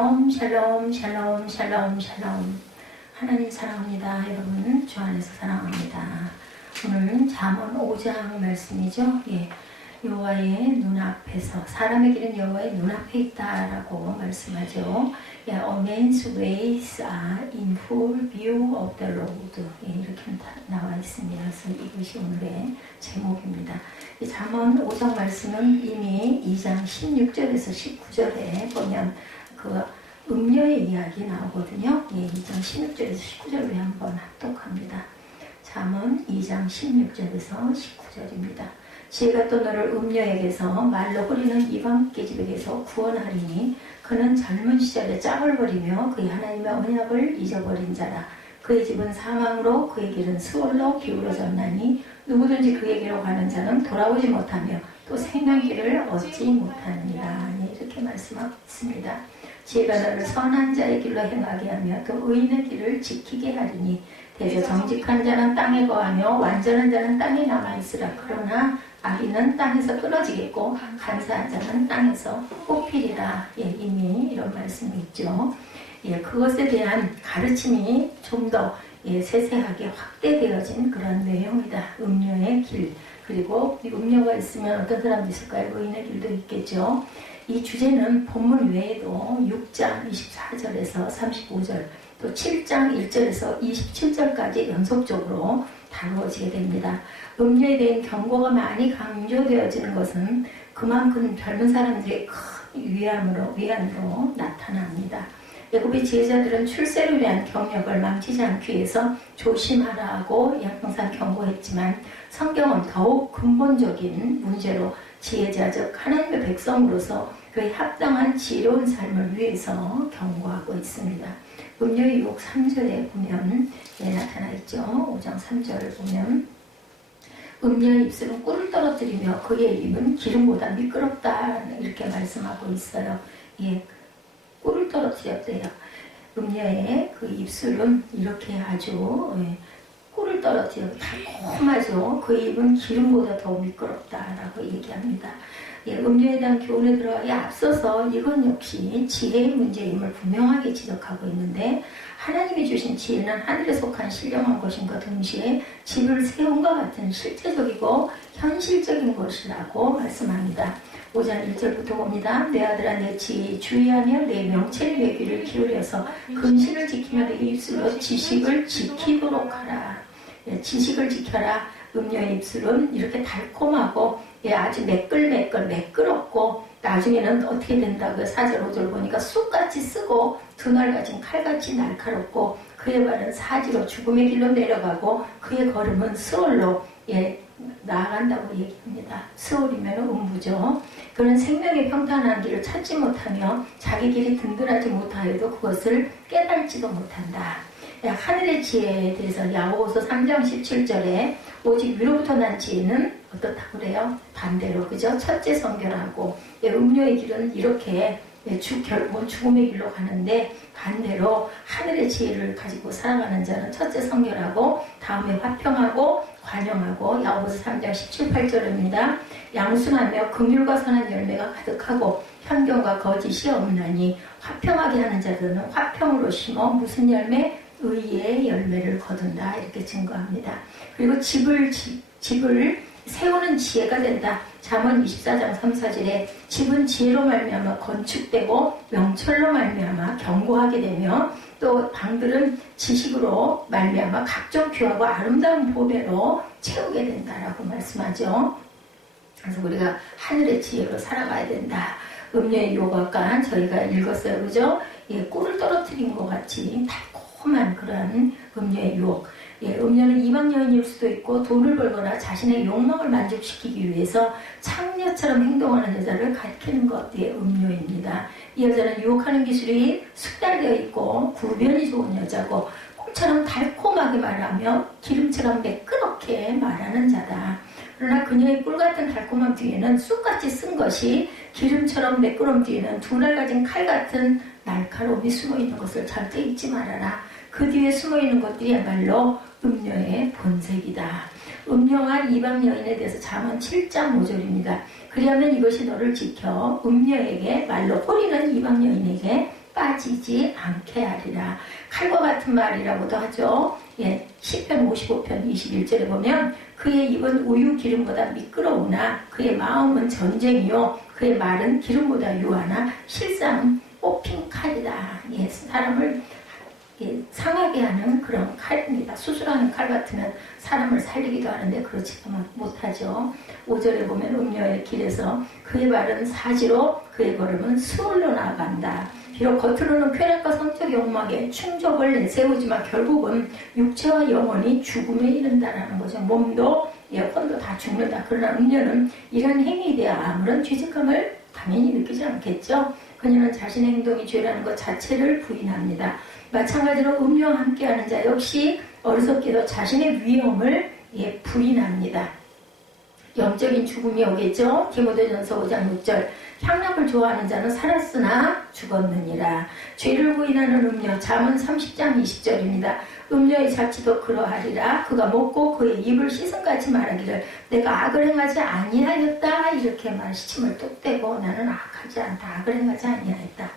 샬롬 샬롬 샬롬 샬롬. 하나님 사랑합니다. 여러분 주 안에서 사랑합니다. 오늘은 잠언 5장 말씀이죠. 여호와의 눈앞에서, 사람의 길은 여호와의 눈앞에 있다라고 말씀하죠. A man's ways are in full view of the Lord. 이렇게 나와 있습니다. 그래서 이것이 오늘의 제목입니다. 이 잠언 5장 말씀은 이미 2장 16절에서 19절에 보면 그 음녀의 이야기 나오거든요. 2장 16절에서 19절을 한번 합독합니다. 잠언 2장 16절에서 19절입니다. 지혜가 또 너를 음녀에게서 말로 흐리는 이방 계집에게서 구원하리니 그는 젊은 시절에 짝을 버리며 그의 하나님의 언약을 잊어버린 자라. 그의 집은 사망으로 그의 길은 스올로 기울어졌나니 누구든지 그에게로 가는 자는 돌아오지 못하며 또 생명길을 얻지 못하느니라. 이렇게 말씀하고 있습니다. 지혜가 너를 선한 자의 길로 행하게 하며 또 의인의 길을 지키게 하리니 대저 정직한 자는 땅에 거하며 완전한 자는 땅에 남아있으라. 그러나 악인은 땅에서 끊어지겠고 간사한 자는 땅에서 뽑히리라. 이미 이런 말씀이 있죠. 그것에 대한 가르침이 좀 더 세세하게 확대되어진 그런 내용이다. 음녀의 길, 그리고 음녀가 있으면 어떤 사람도 있을까요? 의인의 길도 있겠죠. 이 주제는 본문 외에도 6장 24절에서 35절, 또 7장 1절에서 27절까지 연속적으로 다루어지게 됩니다. 음녀에 대한 경고가 많이 강조되어지는 것은 그만큼 젊은 사람들의 큰 위안으로 나타납니다. 애굽의 지혜자들은 출세를 위한 경력을 망치지 않기 위해서 조심하라고 항상 경고했지만 성경은 더욱 근본적인 문제로 지혜자 즉 하나님의 백성으로서 그의 합당한 지혜로운 삶을 위해서 경고하고 있습니다. 음녀의 유혹 3절에 보면 나타나 있죠. 5장 3절을 보면 음녀의 입술은 꿀을 떨어뜨리며 그의 입은 기름보다 미끄럽다 이렇게 말씀하고 있어요. 꿀을 떨어뜨렸대요. 음녀의 그 입술은 이렇게 아주 꿀을 떨어뜨려 달콤하죠. 그 입은 기름보다 더 미끄럽다라고 얘기합니다. 음녀에 대한 교훈에 들어가기 앞서서 이건 역시 지혜의 문제임을 분명하게 지적하고 있는데 하나님이 주신 지혜는 하늘에 속한 신령한 것인가 동시에 집을 세움과 같은 실제적이고 현실적인 것이라고 말씀합니다. 5장 1절부터 봅니다. 내 아들아 내 지혜에 주의하며 내 명체를 내 귀를 기울여서 근신을 지키며 내 입술로 지식을 지키도록 하라. 지식을 지켜라. 음녀의 입술은 이렇게 달콤하고 아주 매끄럽고 나중에는 어떻게 된다고 4절 5절 보니까 쑥같이 쓰고 두 날 가진 칼같이 날카롭고 그의 발은 사지로 죽음의 길로 내려가고 그의 걸음은 스올로 나아간다고 얘기합니다. 스올이면 음부죠. 그는 생명의 평탄한 길을 찾지 못하며 자기 길이 든든하지 못하여도 그것을 깨달지도 못한다. 하늘의 지혜에 대해서 야고보서 3장 17절에 오직 위로부터 난 지혜는 어떻다고 그래요? 반대로 그죠? 첫째 성결하고 음녀의 길은 이렇게 결국은 죽음의 길로 가는데 반대로 하늘의 지혜를 가지고 살아가는 자는 첫째 성결하고 다음에 화평하고 관용하고 야고보서 3장 17, 18절입니다. 양순하며 긍휼과 선한 열매가 가득하고 편견과 거짓이 없나니 화평하게 하는 자들은 화평으로 심어 무슨 열매? 의의 열매를 거둔다 이렇게 증거합니다. 그리고 집을 세우는 지혜가 된다. 잠언 24장 3, 4절에 집은 지혜로 말미암아 건축되고 명철로 말미암아 견고하게 되며 또 방들은 지식으로 말미암아 각종 귀하고 아름다운 보배로 채우게 된다라고 말씀하죠. 그래서 우리가 하늘의 지혜로 살아가야 된다. 음녀의 유혹 아까 저희가 읽었어요. 그죠? 꿀을 떨어뜨린 것 같이 달콤한 그런 음녀의 유혹. 음녀는 이방 여인일 수도 있고 돈을 벌거나 자신의 욕망을 만족시키기 위해서 창녀처럼 행동하는 여자를 가리키는 것이 음녀입니다. 이 여자는 유혹하는 기술이 숙달되어 있고 구변이 좋은 여자고 꿀처럼 달콤하게 말하며 기름처럼 매끄럽게 말하는 자다. 그러나 그녀의 꿀같은 달콤함 뒤에는 쑥같이 쓴 것이 기름처럼 매끄러움 뒤에는 두 날 가진 칼같은 날카로움이 숨어있는 것을 절대 잊지 말아라. 그 뒤에 숨어있는 것들이야말로 음녀의 본색이다. 음녀와 이방 여인에 대해서 잠언 7장 5절입니다. 그리하면 이것이 너를 지켜 음녀에게 말로 꼬리는 이방 여인에게 빠지지 않게 하리라. 칼과 같은 말이라고도 하죠. 예, 시편 55편 21절에 보면 그의 입은 우유 기름보다 미끄러우나 그의 마음은 전쟁이요 그의 말은 기름보다 유하나 실상 뽑힌 칼이다. 예, 사람을 상하게 하는 그런 칼입니다. 수술하는 칼 같으면 사람을 살리기도 하는데 그렇지 못하죠. 5절에 보면 음녀의 길에서 그의 발은 사지로 그의 걸음은 수월로 나아간다. 비록 겉으로는 쾌락과 성적 욕망에 충족을 내세우지만 결국은 육체와 영혼이 죽음에 이른다라는 거죠. 몸도 혼도 다 죽는다. 그러나 음녀는 이런 행위에 대한 아무런 죄책감을 당연히 느끼지 않겠죠. 그녀는 자신의 행동이 죄라는 것 자체를 부인합니다. 마찬가지로 음료와 함께하는 자 역시 어리석게도 자신의 위험을 부인합니다. 영적인 죽음이 오겠죠. 디모데전서 5장 6절 향락을 좋아하는 자는 살았으나 죽었느니라. 죄를 부인하는 음료 잠언 30장 20절입니다. 음료의 자치도 그러하리라. 그가 먹고 그의 입을 씻음같이 말하기를 내가 악을 행하지 아니하였다. 이렇게 말시침을 뚝 떼고 나는 악하지 않다. 악을 행하지 아니하였다.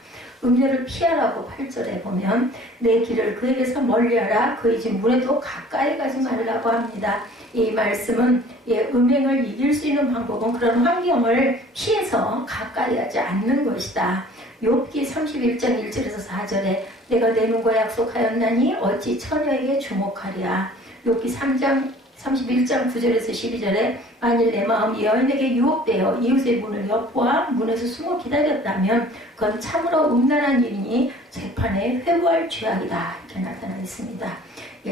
음료를 피하라고 8절에 보면 내 길을 그에게서 멀리하라. 그의 집 문에도 가까이 가지 말라고 합니다. 이 말씀은 음행을 이길 수 있는 방법은 그런 환경을 피해서 가까이 하지 않는 것이다. 욥기 31장 1절에서 4절에 내가 내 눈과 약속하였나니 어찌 처녀에게 주목하랴. 욥기 3장 31장 9절에서 12절에 만일 내 마음이 여인에게 유혹되어 이웃의 문을 엿보아 문에서 숨어 기다렸다면 그건 참으로 음란한 일이니 재판에 회부할 죄악이다. 이렇게 나타나 있습니다.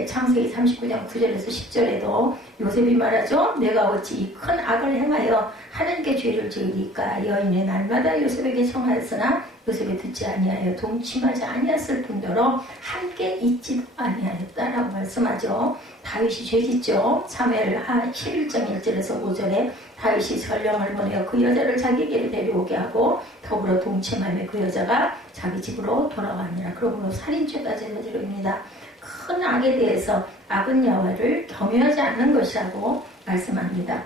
창세기 39장 9절에서 10절에도 요셉이 말하죠. 내가 어찌 이 큰 악을 행하여 하나님께 죄를 지으리까. 여인의 날마다 요셉에게 청하였으나 요셉이 듣지 아니하여 동침하지 아니했을 뿐더러 함께 있지도 아니하였다라고 말씀하죠. 다윗이 죄짓죠. 사무엘하 11장 1절에서 5절에 다윗이 전령을 보내어 그 여자를 자기에게 데려오게 하고 더불어 동침하며 그 여자가 자기 집으로 돌아가니라. 그러므로 살인죄까지 저지릅니다. 큰 악에 대해서 악은 여호와를 경외하지 않는 것이라고 말씀합니다.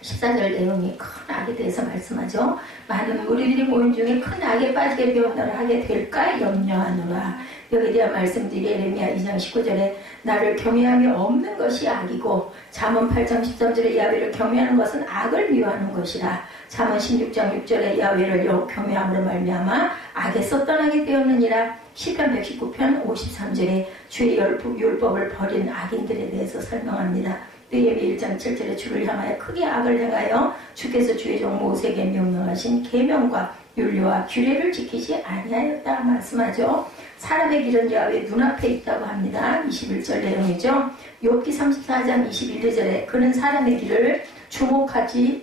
14절 내용이 큰 악에 대해서 말씀하죠. 많은 무리들이 모인 중에 큰 악에 빠지게 변호를 하게 될까 염려하노라. 여기에 대한 말씀들이 예레미야 2장 19절에 나를 경외함이 없는 것이 악이고 잠언 8장 13절에 야훼를 경외하는 것은 악을 미워하는 것이라. 잠언 16장 6절에 야훼를 경외함으로 말미암아 악에서 떠나게 되었느니라. 시편 119편 53절에 주의 율법을 버린 악인들에 대해서 설명합니다. 느헤미야 1장 7절에 주를 향하여 크게 악을 행하여 주께서 주의 종 모세에게 명령하신 계명과 율례와 규례를 지키지 아니하였다 말씀하죠. 사람의 길은 야훼 눈앞에 있다고 합니다. 21절 내용이죠. 욥기 34장 21절에 그는 사람의 길을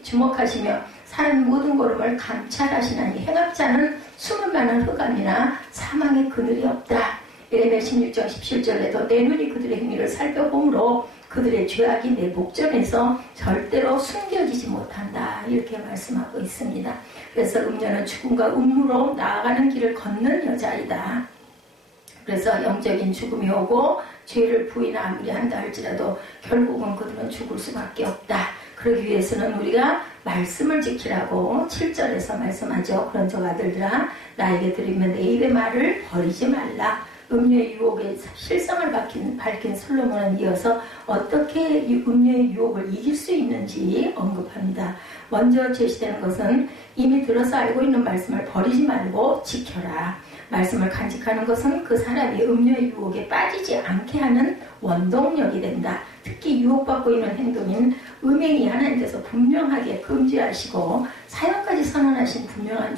주목하시며 사람 모든 걸음을 감찰하시나니 행악자는 숨을 만한 흑암이나 사망의 그늘이 없다. 예레미야 16장 17절에도 내 눈이 그들의 행위를 살펴보므로 그들의 죄악이 내 목전에서 절대로 숨겨지지 못한다. 이렇게 말씀하고 있습니다. 그래서 음녀는 죽음과 음무로 나아가는 길을 걷는 여자이다. 그래서 영적인 죽음이 오고 죄를 부인하무리 한다 할지라도 결국은 그들은 죽을 수밖에 없다. 그러기 위해서는 우리가 말씀을 지키라고 7절에서 말씀하죠. 그런 저 아들들아 나에게 들으면 내 입의 말을 버리지 말라. 음료의 유혹에 실성을 밝힌 솔로몬은 이어서 어떻게 음료의 유혹을 이길 수 있는지 언급합니다. 먼저 제시되는 것은 이미 들어서 알고 있는 말씀을 버리지 말고 지켜라. 말씀을 간직하는 것은 그 사람이 음료의 유혹에 빠지지 않게 하는 원동력이 된다. 특히 유혹받고 있는 행동인 음행이 하나님께서 분명하게 금지하시고 사형까지 선언하신 분명한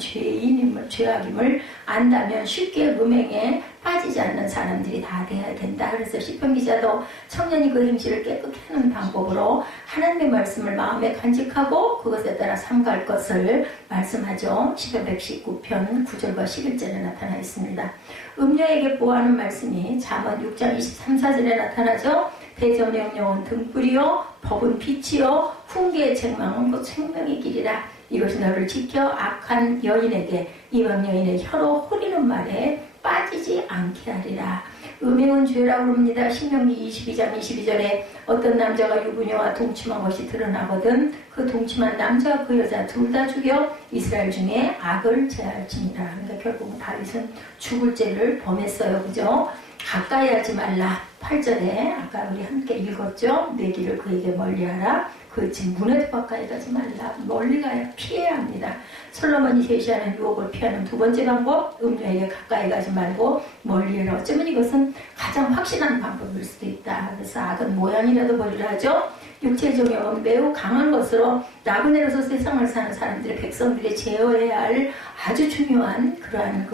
죄악임을 안다면 쉽게 음행에 빠지지 않는 사람들이 다 돼야 된다. 그래서 시편 기자도 청년이 그 행실을 깨끗게 하는 방법으로 하나님의 말씀을 마음에 간직하고 그것에 따라 삼갈 것을 말씀하죠. 시편 119편 9절과 11절에 나타나 있습니다. 음녀에게 보호하는 말씀이 잠언 6장 23, 4절에 나타나죠. 대저명령은 등불이요 법은 빛이요 훈계의 책망은 곧 생명의 길이라. 이것이 너를 지켜 악한 여인에게 이방 여인의 혀로 후리는 말에 빠지지 않게 하리라. 음행은 죄라고 그럽니다. 신명기 22장 22절에 어떤 남자가 유부녀와 동침한 것이 드러나거든 그 동침한 남자와 그 여자 둘 다 죽여 이스라엘 중에 악을 제할지니라. 그러니까 결국은 다윗은 죽을 죄를 범했어요. 그죠? 가까이 하지 말라. 8절에 아까 우리 함께 읽었죠? 내 길을 그에게 멀리하라. 그 집 문에도 가까이 가지 말라. 멀리 가야 피해야 합니다. 솔로몬이 제시하는 유혹을 피하는 두 번째 방법, 음녀에게 가까이 가지 말고 멀리 해라. 어쩌면 이것은 가장 확실한 방법일 수도 있다. 그래서 악은 모양이라도 버리라 하죠. 육체의 정욕은 매우 강한 것으로 나그네로서 세상을 사는 사람들의 백성들이 제어해야 할 아주 중요한 그러한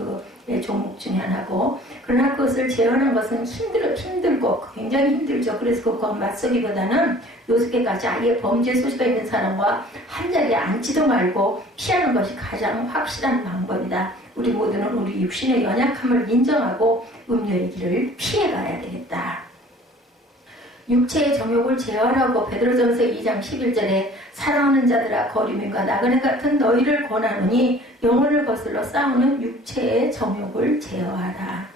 종목 중에 하나고, 그러나 그것을 제어하는 것은 힘들고 굉장히 힘들죠. 그래서 그것과 맞서기보다는 노숙해까지 아예 범죄 소지가 있는 사람과 한 자리에 앉지도 말고 피하는 것이 가장 확실한 방법이다. 우리 모두는 우리 육신의 연약함을 인정하고 음료의 길을 피해가야 되겠다. 육체의 정욕을 제어하라고 베드로전서 2장 11절에 사랑하는 자들아 거류민과 나그네 같은 너희를 권하노니 영혼을 거슬러 싸우는 육체의 정욕을 제어하라.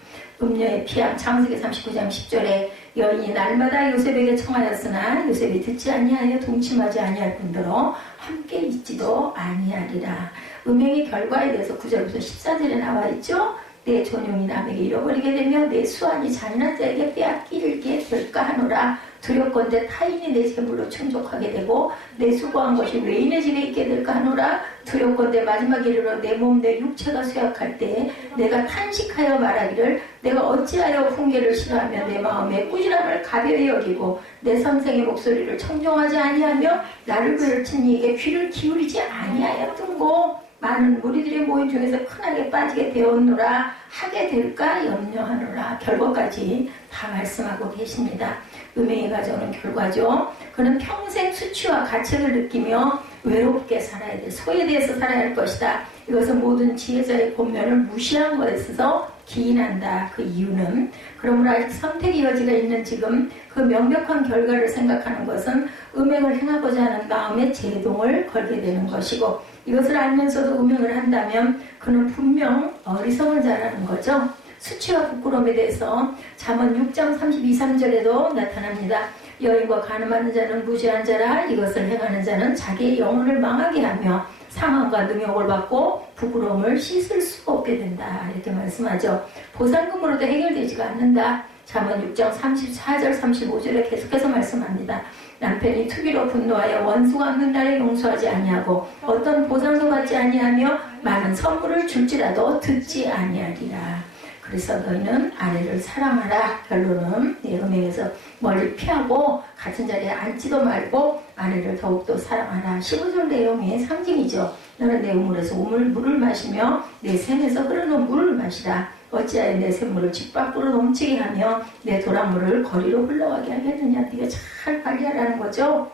음녀의 피함 창세기 39장 10절에 여인이 날마다 요셉에게 청하였으나 요셉이 듣지 아니하여 동침하지 아니할 뿐더러 함께 있지도 아니하리라. 음행의 결과에 대해서 9절부터 14절에 나와 있죠. 내 존용이 남에게 잃어버리게 되며 내 수완이 잔인한 자에게 빼앗기게 될까 하노라. 두렵건대 타인이 내 재물로 충족하게 되고 내 수고한 것이 외인의 집에 있게 될까 하노라. 두렵건대 마지막 이르러 내 몸 내 육체가 쇠약할 때 내가 탄식하여 말하기를 내가 어찌하여 훈계를 싫어하며 내 마음에 꾸지람을 가벼이 여기고 내 선생의 목소리를 청종하지 아니하며 나를 괴르친 이에게 귀를 기울이지 아니하였던고. 많은 무리들의 모임 중에서 큰하게 빠지게 되었노라. 하게 될까 염려하노라. 결과까지 다 말씀하고 계십니다. 음행이 가져오는 결과죠. 그는 평생 수치와 가책을 느끼며 외롭게 살아야 돼. 소에 대해서 살아야 할 것이다. 이것은 모든 지혜자의 본면을 무시한 것에 있어서 기인한다. 그 이유는 그러므로 아직 선택의 여지가 있는 지금 그 명백한 결과를 생각하는 것은 음행을 행하고자 하는 마음에 제동을 걸게 되는 것이고, 이것을 알면서도 음행을 한다면 그는 분명 어리석은 자라는 거죠. 수치와 부끄러움에 대해서 잠언 6장 32, 3절에도 나타납니다. 여인과 간음하는 자는 무지한 자라. 이것을 행하는 자는 자기의 영혼을 망하게 하며 상함과 능욕을 받고 부끄러움을 씻을 수가 없게 된다. 이렇게 말씀하죠. 보상금으로도 해결되지가 않는다. 잠언 6장 34절 35절에 계속해서 말씀합니다. 남편이 투기로 분노하여 원수가 없는 날에 용서하지 아니하고 어떤 보상도 받지 아니하며 많은 선물을 줄지라도 듣지 아니하리라. 그래서 너희는 아내를 사랑하라. 결론은 음행에서 멀리 피하고 같은 자리에 앉지도 말고 아내를 더욱더 사랑하라. 15절 내용의 상징이죠. 너는 내 우물에서 물을 마시며 내 샘에서 흐르는 물을 마시라. 어찌하여 내 샘물을 집 밖으로 넘치게 하며 내 도랑물을 거리로 흘러가게 하겠느냐. 네가 잘 관리하라는 거죠.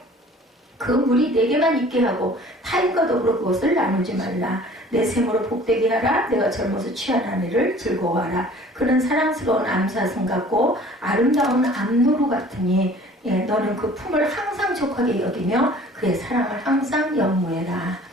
그 물이 내게만 있게 하고 타인과 더불어 그것을 나누지 말라. 내 샘으로 복되게 하라. 내가 젊어서 취한 아내를 즐거워하라. 그는 사랑스러운 암사슴 같고 아름다운 암노루 같으니 너는 그 품을 항상 족하게 여기며 그의 사랑을 항상 연모해라.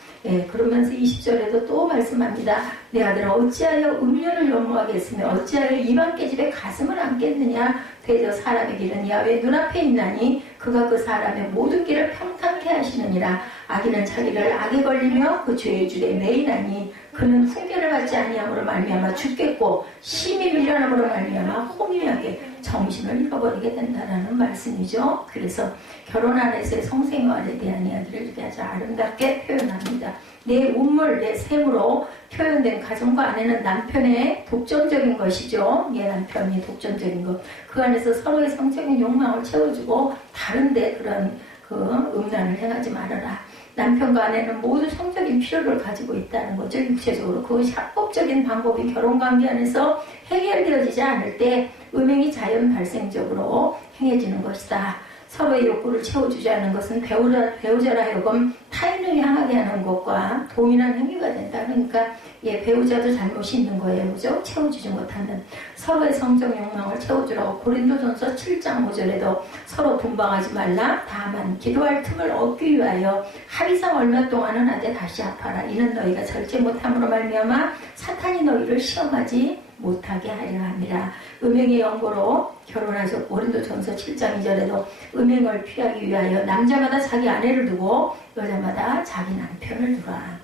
그러면서 20절에도 또 말씀합니다. 내 아들아 어찌하여 음료를 연모하겠으며 어찌하여 이방 계집에 가슴을 안겠느냐. 대저 사람의 길은 야훼 눈앞에 있나니 그가 그 사람의 모든 길을 평탄케 하시느니라. 악인은 자기를 악에 걸리며 그 죄의 줄에 매이나니 그는 훈계를 받지 아니함으로 말미암아 죽겠고 심히 밀려남으로 말미암아 호미하게 정신을 잃어버리게 된다라는 말씀이죠. 그래서 결혼 안에서의 성생활에 대한 이야기를 이렇게 아주 아름답게 표현합니다. 내 운물, 내 셈으로 표현된 가정과 아내는 남편의 독점적인 것이죠. 남편이 독점적인 것. 그 안에서 서로의 성적인 욕망을 채워주고 다른데 그런 음란을 행하지 말아라. 남편과 아내는 모두 성적인 필요를 가지고 있다는 거죠. 육체적으로. 그것이 합법적인 방법이 결혼관계 안에서 해결되어지지 않을 때 음행이 자연 발생적으로 행해지는 것이다. 서로의 욕구를 채워주지 않는 것은 배우자라 하여금 타인을 향하게 하는 것과 동일한 행위가 된다. 그러니까 배우자도 잘못이 있는 거예요. 그죠? 채워주지 못하는. 서로의 성적 욕망을 채워주라고 고린도전서 7장 5절에도 서로 분방하지 말라. 다만 기도할 틈을 얻기 위하여 합의상 얼마 동안은 하되 다시 합하라. 이는 너희가 절제 못함으로 말미암아 사탄이 너희를 시험하지 못하게 하려 함이라. 음행의 연고로 결혼하셨고 고린도전서 7장 2절에도 음행을 피하기 위하여 남자마다 자기 아내를 두고 여자마다 자기 남편을 두라.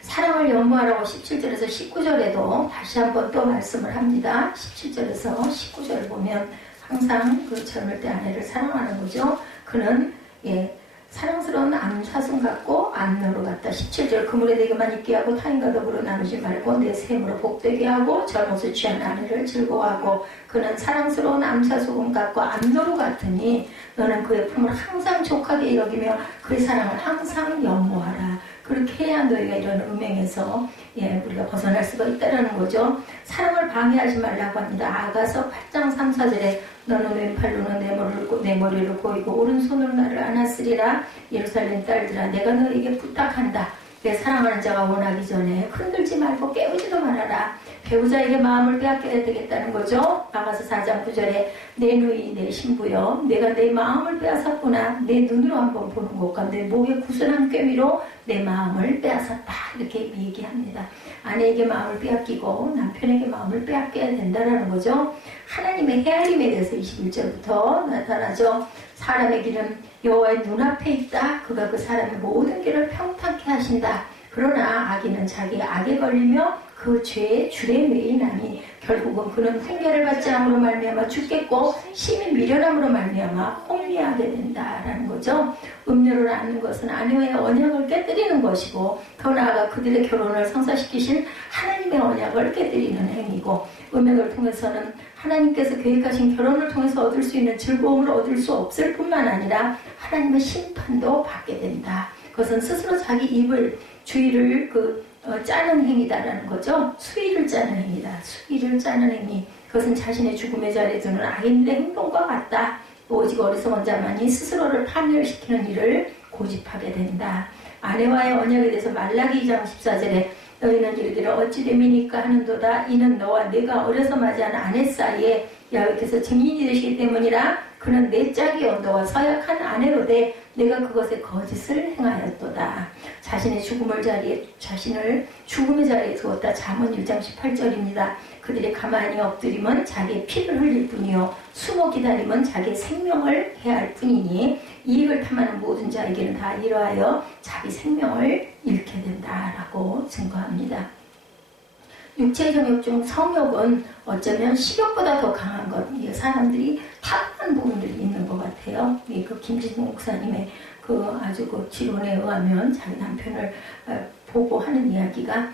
사랑을 연모하라고 17절에서 19절에도 다시 한번 또 말씀을 합니다. 17절에서 19절을 보면 항상 그 젊을 때 아내를 사랑하는 거죠. 그는 사랑스러운 암사슴 같고 암노루 같다. 17절 그물에 내게만 있게 하고 타인과 더불어 나누지 말고 내 셈으로 복되게 하고 젊어서 취한 아내를 즐거워하고 그는 사랑스러운 암사소금 같고 암노루 같으니 너는 그의 품을 항상 족하게 여기며 그의 사랑을 항상 연모하라. 그렇게 해야 너희가 이런 음행에서 우리가 벗어날 수가 있다는 거죠. 사랑을 방해하지 말라고 합니다. 아가서 8장 3, 4절에 너는 왼팔로는 내 머리를 고이고 오른손으로 나를 안았으리라. 예루살렘 딸들아 내가 너에게 부탁한다. 내 사랑하는 자가 원하기 전에 흔들지 말고 깨우지도 말아라. 배우자에게 마음을 빼앗겨야 되겠다는 거죠. 아가서 4장 9절에 내 누이 내 신부여 내가 내 마음을 빼앗았구나. 내 눈으로 한번 보는 것과 내 목의 구슬한 꿰미로 내 마음을 빼앗았다. 이렇게 얘기합니다. 아내에게 마음을 빼앗기고 남편에게 마음을 빼앗겨야 된다는 거죠. 하나님의 헤아림에 대해서 21절부터 나타나죠. 사람의 길은 여호와의 눈앞에 있다. 그가 그 사람의 모든 길을 평탄케 하신다. 그러나 악인은 자기 악에 걸리며 그 죄의 줄에 매이나니 결국은 그는 훈계를 받지 않음으로 말미암아 죽겠고 심히 미련함으로 말미암아 혼미하게 된다라는 거죠. 음료를 않는 것은 아내와의 언약을 깨뜨리는 것이고 더 나아가 그들의 결혼을 성사시키신 하나님의 언약을 깨뜨리는 행위고 음행을 통해서는 하나님께서 계획하신 결혼을 통해서 얻을 수 있는 즐거움을 얻을 수 없을 뿐만 아니라 하나님의 심판도 받게 된다. 그것은 스스로 자기 입을 주의를 짜는 행위다라는 거죠. 수위를 짜는 행위다. 수위를 짜는 행위. 그것은 자신의 죽음의 자리에 두는 악인들의 행동과 같다. 오직 어리석은 자만이 스스로를 파멸시키는 일을 고집하게 된다. 아내와의 언약에 대해서 말라기 2장 14절에 너희는 이르기를 어찌 됨이니까 하는도다. 이는 너와 내가 어려서 맞이한 아내 사이에 야훼께서 증인이 되시기 때문이라. 그는 내 짝이요 너와 서약한 아내로되 내가 그것에 거짓을 행하였도다. 자신의 죽음의 자리에 두었다. 잠언 1장 18절입니다. 그들이 가만히 엎드림은 자기의 피를 흘릴 뿐이요 숨어 기다림은 자기의 생명을 해할 뿐이니 이익을 탐하는 모든 자에게는 다 이러하여 자기 생명을 잃게 된다라고 증거합니다. 육체의 정욕 중 성욕은 어쩌면 식욕보다 더 강한 것. 사람들이 타고난 부분들이 있는 것 같아요. 그 김진동 목사님의 아주 지론에 의하면 자기 남편을 보고 하는 이야기가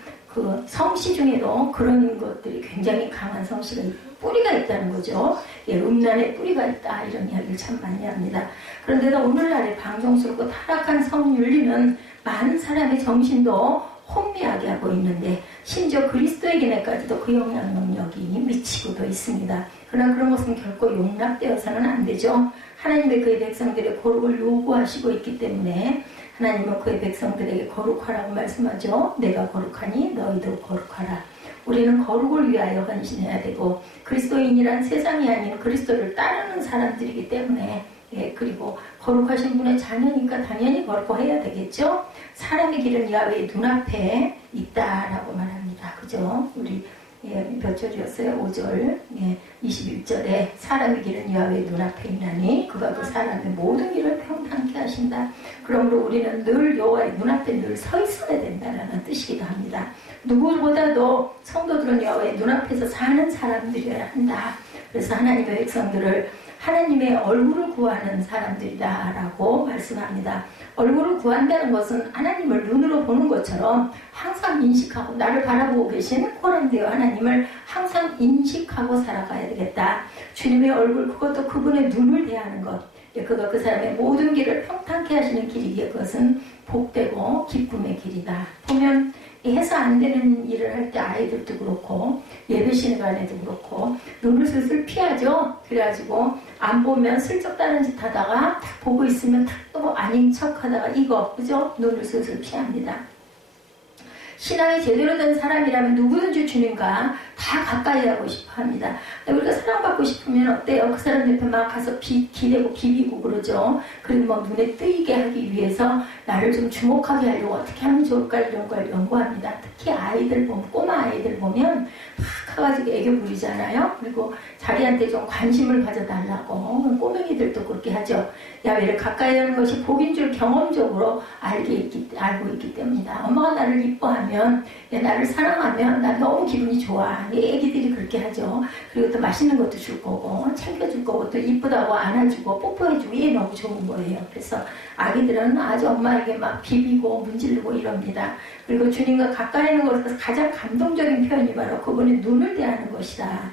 성씨 중에도 그런 것들이 굉장히 강한 성씨가 뿌리가 있다는 거죠. 음란의 뿌리가 있다 이런 이야기를 참 많이 합니다. 그런데도 오늘날의 방종스럽고 타락한 성윤리는 많은 사람의 정신도 혼미하게 하고 있는데 심지어 그리스도에게까지도 그 영향력이 미치고도 있습니다. 그러나 그런 것은 결코 용납되어서는 안 되죠. 하나님의 그의 백성들의 거룩을 요구하시고 있기 때문에 하나님은 그의 백성들에게 거룩하라고 말씀하죠. 내가 거룩하니 너희도 거룩하라. 우리는 거룩을 위하여 헌신해야 되고 그리스도인이란 세상이 아닌 그리스도를 따르는 사람들이기 때문에 그리고 거룩하신 분의 자녀니까 당연히 거룩해야 되겠죠. 사람의 길은 야훼의 눈앞에 있다라고 말합니다. 그죠? 우리 몇 절이었어요? 5절 21절에 사람의 길은 야훼의 눈앞에 있나니 그가 그 사람의 모든 길을 평탄케 하신다. 그러므로 우리는 늘 여호와의 눈앞에 늘 서 있어야 된다라는 뜻이기도 합니다. 누구보다도 성도들은 여호와의 눈앞에서 사는 사람들이어야 한다. 그래서 하나님의 백성들을 하나님의 얼굴을 구하는 사람들이다라고 말씀합니다. 얼굴을 구한다는 것은 하나님을 눈으로 보는 것처럼 항상 인식하고 나를 바라보고 계신 호랑되어 하나님을 항상 인식하고 살아가야 되겠다. 주님의 얼굴 그것도 그분의 눈을 대하는 것. 그가 그 사람의 모든 길을 평탄케 하시는 길이기에 그것은 복되고 기쁨의 길이다. 보면 해서 안 되는 일을 할 때 아이들도 그렇고 예배 시간에도 그렇고 눈을 슬슬 피하죠. 그래가지고 안 보면 슬쩍 다른 짓 하다가 딱 보고 있으면 딱 또 아닌 척 하다가 그죠? 눈을 슬슬 피합니다. 신앙이 제대로 된 사람이라면 누구든지 주님과 다 가까이 하고 싶어 합니다. 우리가 사랑받고 싶으면 어때요? 그 사람 옆에 막 가서 기대고 비비고 그러죠. 그리고 뭐 눈에 뜨이게 하기 위해서 나를 좀 주목하게 하려고 어떻게 하면 좋을까 이런 걸 연구합니다. 특히 아이들 보면, 꼬마 아이들 보면 막 가가지고 애교 부리잖아요. 그리고 자기한테 좀 관심을 가져달라고. 꼬맹이들도 그렇게 하죠. 야외를 가까이 하는 것이 복인 줄 경험적으로 알고 있기 때문이다. 엄마가 나를 이뻐하면, 나를 사랑하면 나 너무 기분이 좋아. 애기들이 그렇게 하죠. 그리고 또 맛있는 것도 줄 거고, 챙겨줄 거고, 또 이쁘다고 안아주고, 뽀뽀해주고, 이게 너무 좋은 거예요. 그래서 아기들은 아주 엄마에게 막 비비고, 문지르고 이럽니다. 그리고 주님과 가까이 있는 것에서 가장 감동적인 표현이 바로 그분의 눈을 대하는 것이다.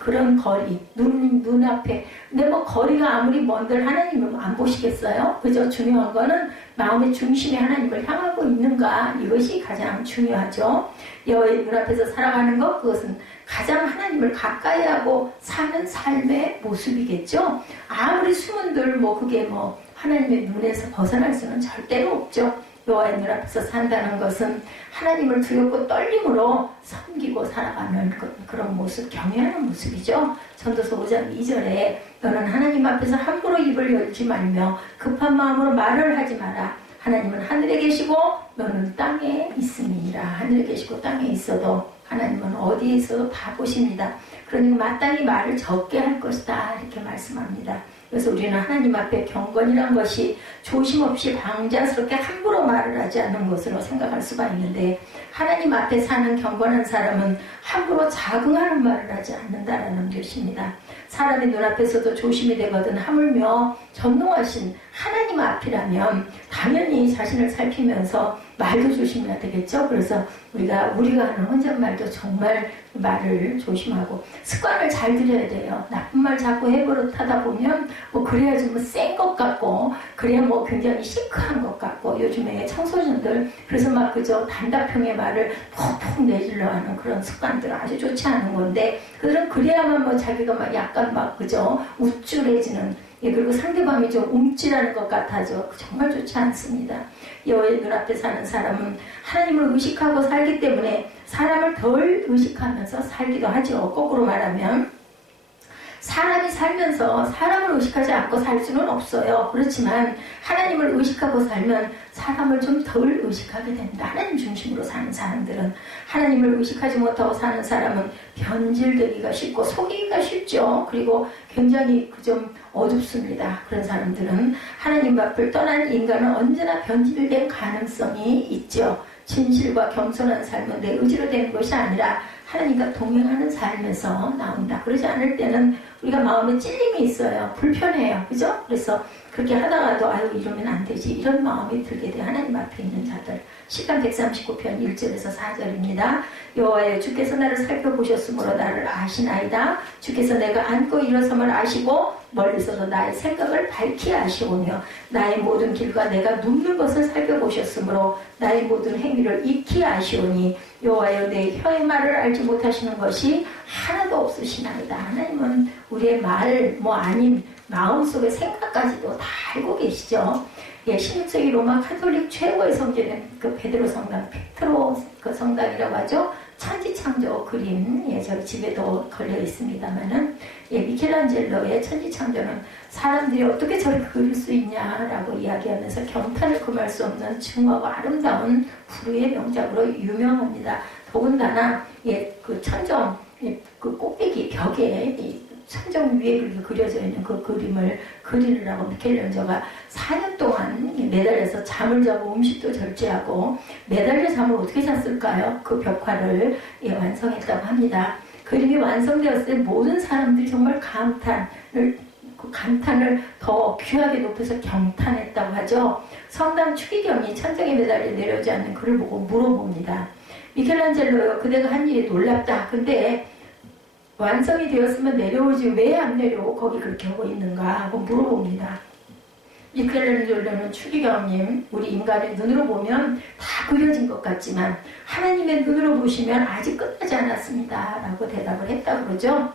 그런 거리, 눈앞에. 근데 뭐 거리가 아무리 먼들 하나님을 안 보시겠어요? 그죠? 중요한 거는 마음의 중심에 하나님을 향하고 있는가, 이것이 가장 중요하죠. 여호와의 눈앞에서 살아가는 것, 그것은 가장 하나님을 가까이 하고 사는 삶의 모습이겠죠. 아무리 수문들 그게 하나님의 눈에서 벗어날 수는 절대로 없죠. 여호와의 눈앞에서 산다는 것은 하나님을 두렵고 떨림으로 섬기고 살아가는 그런 모습, 경외하는 모습이죠. 전도서 5장 2절에 너는 하나님 앞에서 함부로 입을 열지 말며 급한 마음으로 말을 하지 마라. 하나님은 하늘에 계시고 너는 땅에 있음이니라. 하늘에 계시고 땅에 있어도 하나님은 어디에 있어도 다 보십니다. 그러니 마땅히 말을 적게 할 것이다, 이렇게 말씀합니다. 그래서 우리는 하나님 앞에 경건이란 것이 조심 없이 방자스럽게 함부로 말을 하지 않는 것으로 생각할 수가 있는데, 하나님 앞에 사는 경건한 사람은 함부로 자긍하는 말을 하지 않는다라는 것입니다. 사람의 눈앞에서도 조심이 되거든 하물며 전능하신 하나님 앞이라면 당연히 자신을 살피면서 말도 조심해야 되겠죠. 그래서 우리가 하는 혼잣말도 정말 말을 조심하고 습관을 잘 들여야 돼요. 나쁜 말 자꾸 해버릇하다 보면 그래야지 센 것 같고, 그래야 굉장히 시크한 것 같고, 요즘에 청소년들 그래서 막 그저 단답형의 말을 푹푹 내질러 하는 그런 습관들 아주 좋지 않은 건데, 그들은 그래야만 자기가 약간 그저 우쭐해지는, 그리고 상대방이 좀 움찔하는 것 같아져. 정말 좋지 않습니다. 여호와의 눈앞에 사는 사람은 하나님을 의식하고 살기 때문에 사람을 덜 의식하면서 살기도 하죠. 거꾸로 말하면 사람이 살면서 사람을 의식하지 않고 살 수는 없어요. 그렇지만 하나님을 의식하고 살면 사람을 좀 덜 의식하게 됩니다. 하나님 중심으로 사는 사람들은. 하나님을 의식하지 못하고 사는 사람은 변질되기가 쉽고 속이기가 쉽죠. 그리고 굉장히 좀 어둡습니다. 그런 사람들은. 하나님 앞을 떠난 인간은 언제나 변질된 가능성이 있죠. 진실과 겸손한 삶은 내 의지로 되는 것이 아니라 하나님과 동행하는 삶에서 나온다. 그러지 않을 때는 우리가 마음에 찔림이 있어요. 불편해요. 그죠? 그래서 그렇게 하다가도 이러면 안 되지, 이런 마음이 들게 돼. 하나님 앞에 있는 자들. 시편 139편 1절에서 4절입니다. 여호와여, 주께서 나를 살펴보셨으므로 나를 아시나이다. 주께서 내가 앉고 일어섬을 아시고 멀리서도 나의 생각을 밝히 아시오며 나의 모든 길과 내가 눕는 것을 살펴보셨으므로 나의 모든 행위를 익히 아시오니 여호와여, 내 혀의 말을 알지 못하시는 것이 하나도 없으시나이다. 하나님은 우리의 말 아닌 마음속의 생각까지도 다 알고 계시죠. 16세기 로마 카톨릭 최고의 성전은 그 베드로 성당, 페트로 그 성당이라고 하죠. 천지창조 그림, 저희 집에도 걸려 있습니다만은, 미켈란젤로의 천지창조는 사람들이 어떻게 저를 그릴 수 있냐라고 이야기하면서 경탄을 금할 수 없는 중후하고 아름다운 불후의 명작으로 유명합니다. 더군다나 그 천정, 그 꼭대기 벽에 천정 위에 그렇게 그려져 있는 그 그림을 그리느라고 미켈란젤로가 4년 동안 매달려서 잠을 자고 음식도 절제하고 매달려 잠을 어떻게 잤을까요? 그 벽화를 완성했다고 합니다. 그림이 완성되었을 때 모든 사람들이 정말 감탄을 더 귀하게 높여서 경탄했다고 하죠. 성당 추기경이 천장에 매달려 내려오지 않는 그를 보고 물어봅니다. 미켈란젤로요, 그대가 한 일이 놀랍다. 근데 완성이 되었으면 내려오지 왜 안 내려오고 거기 그렇게 하고 있는가 하고 물어봅니다. 미켈란젤로는 추기경님, 우리 인간의 눈으로 보면 다 그려진 것 같지만 하나님의 눈으로 보시면 아직 끝나지 않았습니다 라고 대답을 했다고 그러죠.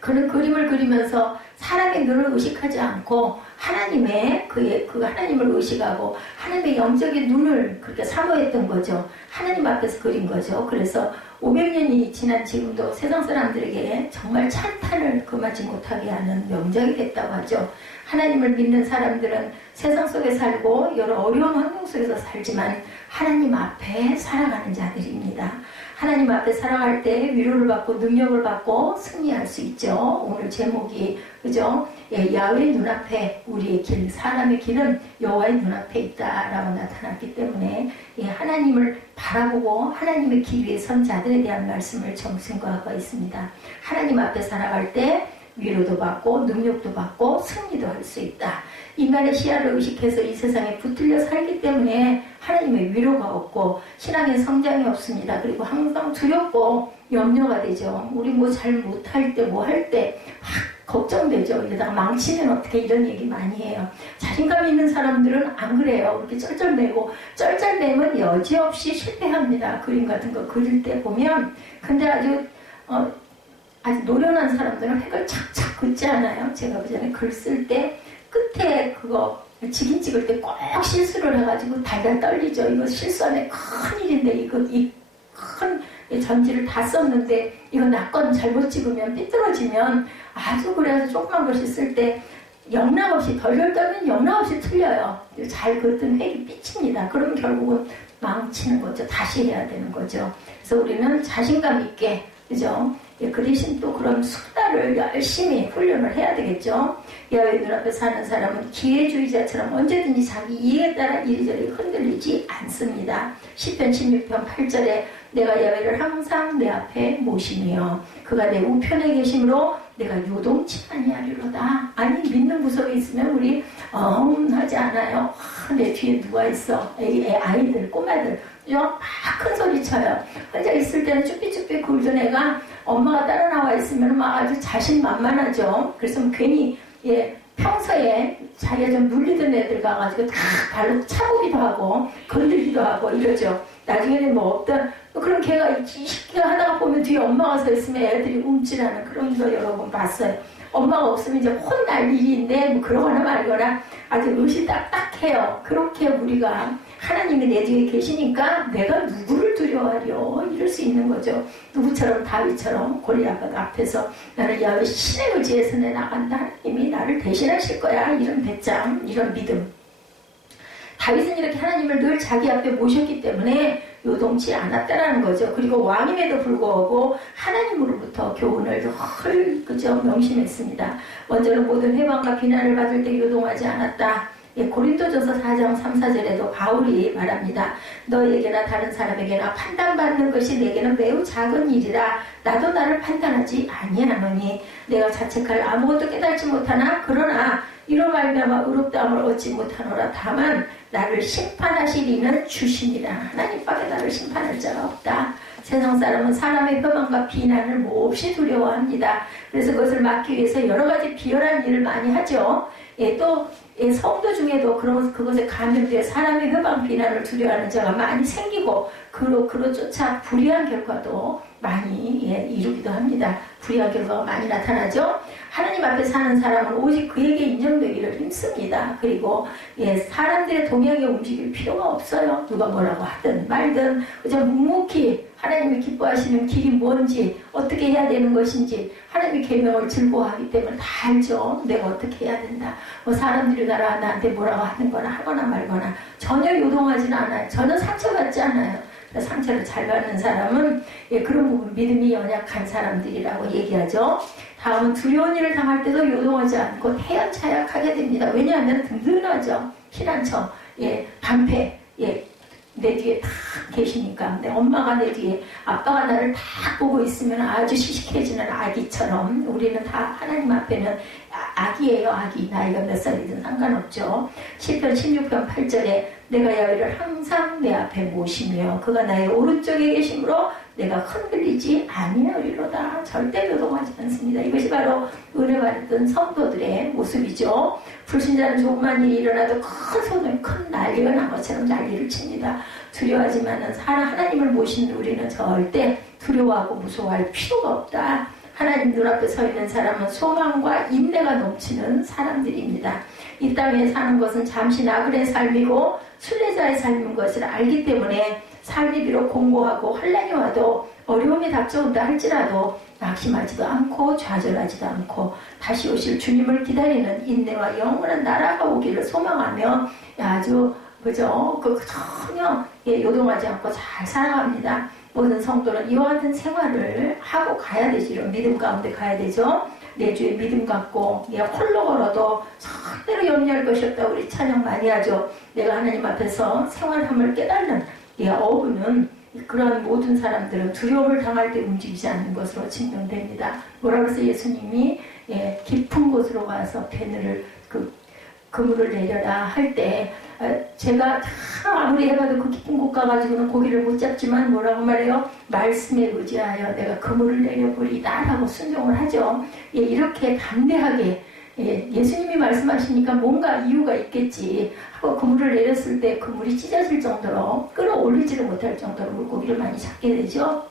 그런 그림을 그리면서 사람의 눈을 의식하지 않고 하나님의 그 하나님을 의식하고 하나님의 영적인 눈을 그렇게 사모했던 거죠. 하나님 앞에서 그린 거죠. 그래서 500년이 지난 지금도 세상 사람들에게 정말 찬탄을 금하지 못하게 하는 명작이 됐다고 하죠. 하나님을 믿는 사람들은 세상 속에 살고 여러 어려운 환경 속에서 살지만 하나님 앞에 살아가는 자들입니다. 하나님 앞에 살아갈 때 위로를 받고 능력을 받고 승리할 수 있죠. 오늘 제목이 그죠? 예, 야훼의 눈앞에 우리의 길, 사람의 길은 여호와의 눈앞에 있다라고 나타났기 때문에 예, 하나님을 바라보고 하나님의 길 위에 선 자들에 대한 말씀을 정신과하고 있습니다. 하나님 앞에 살아갈 때 위로도 받고 능력도 받고 승리도 할 수 있다. 인간의 시야를 의식해서 이 세상에 붙들려 살기 때문에 하나님의 위로가 없고 신앙의 성장이 없습니다. 그리고 항상 두렵고 염려가 되죠. 우리 뭐 잘 못할 때 뭐 할 때 막 걱정되죠. 이러다가 망치면 어떻게 이런 얘기 많이 해요. 자신감 있는 사람들은 안 그래요. 이렇게 쩔쩔매고 쩔쩔매면 여지없이 실패합니다. 그림 같은 거 그릴 때 보면 근데 아주 노련한 사람들은 획을 착착 긋지 않아요. 제가 그전에 글 쓸 때 끝에 그거 직인 찍을 때 꼭 실수를 해가지고 달달 떨리죠. 이거 실수하면 큰일인데 이 큰 전지를 다 썼는데 이거 낙건 잘못 찍으면 삐뚤어지면 아주 그래서 조그만 글씨 쓸 때 영락없이 덜덜 떨면 영락없이 틀려요. 잘 긋은 획이 삐칩니다. 그러면 결국은 망치는 거죠. 다시 해야 되는 거죠. 그래서 우리는 자신감 있게 그죠? 예, 그 대신 또 그런 숙달을 열심히 훈련을 해야 되겠죠. 야훼 눈앞에 사는 사람은 기회주의자처럼 언제든지 자기 이해에 따라 이리저리 흔들리지 않습니다. 시편 16편 8절에 내가 야훼를 항상 내 앞에 모시며 그가 내 우편에 계심으로 내가 요동치 아니하리로다. 아니 믿는 구석에 있으면 우리 하지 않아요. 내 뒤에 누가 있어. 아이들 꼬마들 막 큰 소리 쳐요. 혼자 있을 때는 쭈삐쭈삐 굴던 애가 엄마가 따라 나와 있으면 막 아주 자신만만하죠. 그래서 괜히 평소에 자기가 좀 물리던 애들 가가지고 다 발로 차보기도 하고 건들기도 하고 이러죠. 나중에는 뭐 없던 그런 걔가 이 새끼가 하다가 보면 뒤에 엄마가 서 있으면 애들이 움찔하는 그런 거 여러 번 봤어요. 엄마가 없으면 이제 혼날 일인데 뭐 그러거나 말거나 아주 의시 딱딱해요. 그렇게 우리가 하나님이 내 뒤에 계시니까 내가 누구를 두려워하려 이럴 수 있는 거죠. 누구처럼 다윗처럼 골리앗 앞에서 나는 야훼 신의 의지에서 내 나간다. 하나님이 나를 대신하실 거야. 이런 배짱, 이런 믿음. 다윗은 이렇게 하나님을 늘 자기 앞에 모셨기 때문에 요동치 않았다라는 거죠. 그리고 왕임에도 불구하고 하나님으로부터 교훈을 늘 그저 명심했습니다. 먼저는 모든 회방과 비난을 받을 때 요동하지 않았다. 고린도전서 4장 3, 4절에도 바울이 말합니다. 너에게나 다른 사람에게나 판단받는 것이 내게는 매우 작은 일이라 나도 나를 판단하지 아니하노니 내가 자책할 아무것도 깨달지 못하나 그러나 이로 말미암아 의롭다함을 얻지 못하노라. 다만 나를 심판하실 이는 주시니라. 하나님밖에 나를 심판할 자가 없다. 세상 사람은 사람의 혐오과 비난을 몹시 두려워합니다. 그래서 그것을 막기 위해서 여러 가지 비열한 일을 많이 하죠. 또 성도 중에도 그것에 감염되어 사람의 혐오 비난을 두려워하는 자가 많이 생기고 그로 쫓아 불의한 결과도 많이 이루기도 합니다. 불의한 결과가 많이 나타나죠. 하나님 앞에 사는 사람은 오직 그에게 인정되기를 힘씁니다. 그리고 사람들의 동향에 움직일 필요가 없어요. 누가 뭐라고 하든 말든 그저 묵묵히 하나님이 기뻐하시는 길이 뭔지 어떻게 해야 되는 것인지 하나님의 계명을 즐거워하기 때문에 다 알죠. 내가 어떻게 해야 된다. 뭐 사람들이 나한테 뭐라고 하는 거나 하거나 말거나 전혀 요동하지는 않아요. 저는 상처받지 않아요. 상처를 잘 받는 사람은 그런 부분 믿음이 연약한 사람들이라고 얘기하죠. 다음은 두려운 일을 당할 때도 요동하지 않고 태연차약하게 됩니다. 왜냐하면 든든하죠. 피난처, 방패, 내 뒤에 다 계시니까. 내 엄마가 내 뒤에, 아빠가 나를 다 보고 있으면 아주 시식해지는 아기처럼 우리는 다 하나님 앞에는 아기예요. 아기. 나이가 몇 살이든 상관없죠. 시편 16편 8절에 내가 야훼를 항상 내 앞에 모시며 그가 나의 오른쪽에 계심으로 내가 흔들리지 아니하리로다. 절대 요동하지 않습니다. 이것이 바로 은혜 받았던 성도들의 모습이죠. 불신자는 조그만 일이 일어나도 큰 손을 큰 난리가 난 것처럼 난리를 칩니다. 두려워하지만은 하나님을 모신 우리는 절대 두려워하고 무서워할 필요가 없다. 하나님 눈앞에 서 있는 사람은 소망과 인내가 넘치는 사람들입니다. 이 땅에 사는 것은 잠시 나그네 삶이고 순례자의 삶인 것을 알기 때문에 삶이 비록 공고하고 환난이 와도 어려움이 닥쳐온다 할지라도 낙심하지도 않고 좌절하지도 않고 다시 오실 주님을 기다리는 인내와 영원한 나라가 오기를 소망하며 아주 그죠? 전혀 요동하지 않고 잘 살아갑니다. 모든 성도는 이와 같은 생활을 하고 가야 되죠. 믿음 가운데 가야 되죠. 내 주에 믿음 갖고 홀로 걸어도 절대로 염려할 것이 없다. 우리 찬양 많이 하죠. 내가 하나님 앞에서 생활함을 깨닫는 어부는 그런 모든 사람들은 두려움을 당할 때 움직이지 않는 것으로 증명됩니다. 뭐라고 해서 예수님이 깊은 곳으로 가서 배늘을 그물을 내려라 할 때 제가 아무리 해봐도 그 깊은 곳 가가지고는 고기를 못 잡지만 뭐라고 말해요? 말씀에 의지하여 내가 그물을 내려보리다 라고 순종을 하죠. 이렇게 담대하게 예수님이 말씀하시니까 뭔가 이유가 있겠지 하고 그물을 내렸을 때 그물이 찢어질 정도로 끌어올리지를 못할 정도로 물고기를 많이 잡게 되죠.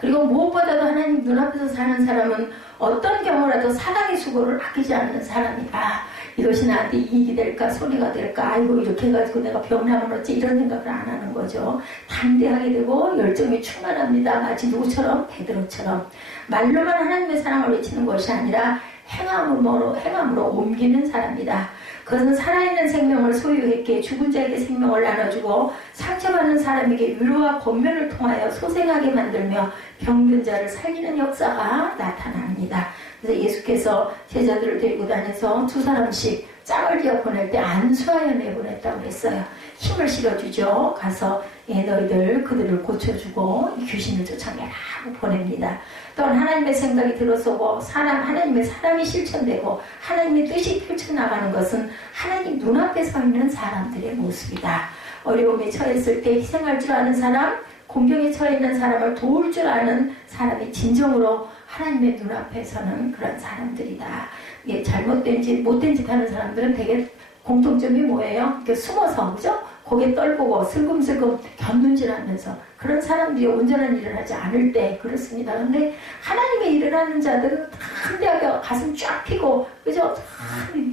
그리고 무엇보다도 하나님 눈앞에서 사는 사람은 어떤 경우라도 사랑의 수고를 아끼지 않는 사람이다. 이것이 나한테 이익이 될까 손해가 될까 아이고 이렇게 해가지고 내가 병나면 어찌 이런 생각을 안 하는 거죠. 담대하게 되고 열정이 충만합니다. 마치 누구처럼? 베드로처럼 말로만 하나님의 사랑을 외치는 것이 아니라 행함으로 옮기는 사람이다. 그것은 살아있는 생명을 소유했기에 죽은 자에게 생명을 나눠주고 상처받는 사람에게 위로와 권면을 통하여 소생하게 만들며 병든 자를 살리는 역사가 나타납니다. 그래서 예수께서 제자들을 데리고 다녀서 2사람씩 짝을 지어 보낼 때 안수하여 내보냈다고 했어요. 힘을 실어주죠. 가서 너희들 그들을 고쳐주고 귀신을 쫓아내라고 보냅니다. 또한 하나님의 생각이 들어서고 하나님의 사랑이 실천되고 하나님의 뜻이 펼쳐나가는 것은 하나님 눈앞에 서 있는 사람들의 모습이다. 어려움에 처했을 때 희생할 줄 아는 사람, 공경에 처해 있는 사람을 도울 줄 아는 사람이 진정으로 하나님의 눈앞에 서는 그런 사람들이다. 잘못된 짓, 못된 짓 하는 사람들은 되게 공통점이 뭐예요? 숨어서, 그죠? 고개 떨구고 슬금슬금 견눈질하면서 그런 사람들이 온전한 일을 하지 않을 때 그렇습니다. 그런데 하나님의 일을 하는 자들은 담대하게 가슴 쫙 펴고 그죠?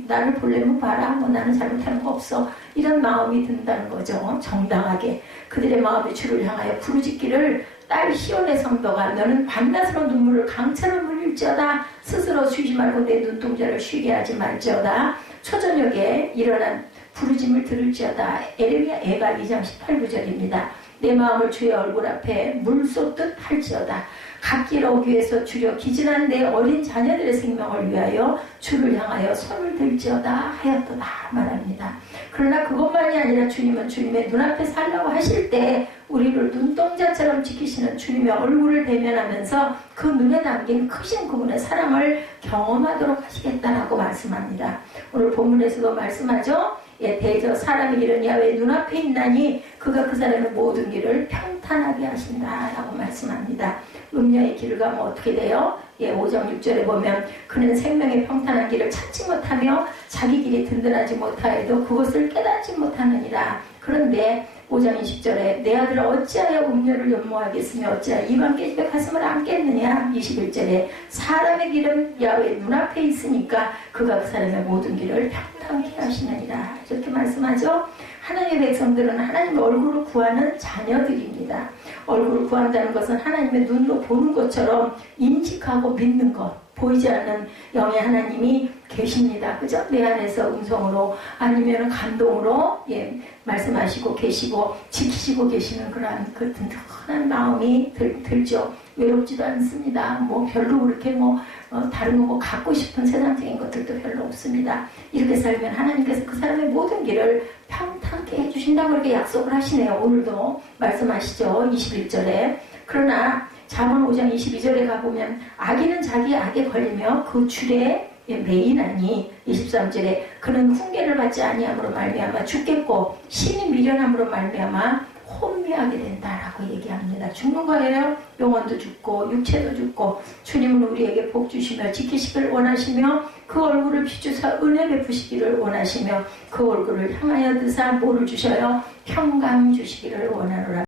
나를 보려면 봐라. 뭐 나는 잘못하는 거 없어. 이런 마음이 든다는 거죠. 정당하게 그들의 마음이 주를 향하여 부르짖기를 딸 시온의 성도가 너는 밤낮으로 눈물을 강처럼 흘릴지어다. 스스로 쉬지 말고 내 눈동자를 쉬게 하지 말지어다. 초저녁에 일어난 부르짐을 들을지어다. 에레미야 애가 2장 18구절입니다. 내 마음을 주의 얼굴 앞에 물 쏟듯 할지어다. 갓길 어귀에서 주려 기진한 내 어린 자녀들의 생명을 위하여 주를 향하여 손을 들지어다 하였도다 말합니다. 그러나 그것만이 아니라 주님은 주님의 눈앞에 살라고 하실 때 우리를 눈동자처럼 지키시는 주님의 얼굴을 대면하면서 그 눈에 담긴 크신 그분의 사랑을 경험하도록 하시겠다라고 말씀합니다. 오늘 본문에서도 말씀하죠. 대저 사람의 길은 야훼 눈앞에 있나니 그가 그 사람의 모든 길을 평탄하게 하신다라고 말씀합니다. 음녀의 길을 가면 어떻게 돼요? 5장 6절에 보면 그는 생명의 평탄한 길을 찾지 못하며 자기 길이 든든하지 못하여도 그것을 깨닫지 못하느니라. 그런데 5장 20절에 내 아들아 어찌하여 음녀를 연모하겠으며 어찌하여 이방계 집에 가슴을 안겠느냐. 21절에 사람의 길은 야훼 눈앞에 있으니까 그가 그 사람의 모든 길을 평탄케 하시느니라. 이렇게 말씀하죠. 하나님의 백성들은 하나님의 얼굴을 구하는 자녀들입니다. 얼굴을 구한다는 것은 하나님의 눈으로 보는 것처럼 인식하고 믿는 것. 보이지 않는 영의 하나님이 계십니다. 그죠? 내 안에서 음성으로 아니면 감동으로 말씀하시고 계시고 지키시고 계시는 그러한 그 든든한 마음이 들죠. 외롭지도 않습니다. 뭐 별로 그렇게 다른 거 갖고 싶은 세상적인 것들도 별로 없습니다. 이렇게 살면 하나님께서 그 사람의 모든 길을 평탄케 해주신다고 그렇게 약속을 하시네요. 오늘도 말씀하시죠. 21절에. 그러나 잠언 5장 22절에 가보면 악인은 자기 악에 걸리며 그 줄에 매이나니 23절에 그는 훈계를 받지 아니함으로 말미암아 죽겠고 심히 미련함으로 말미암아 혼미하게 된다라고 얘기합니다. 죽는 거예요. 영혼도 죽고 육체도 죽고 주님은 우리에게 복 주시며 지키시기를 원하시며 그 얼굴을 비추사 은혜 베푸시기를 원하시며 그 얼굴을 향하여 드사 뭐를 주셔요? 평강 주시기를 원하노라.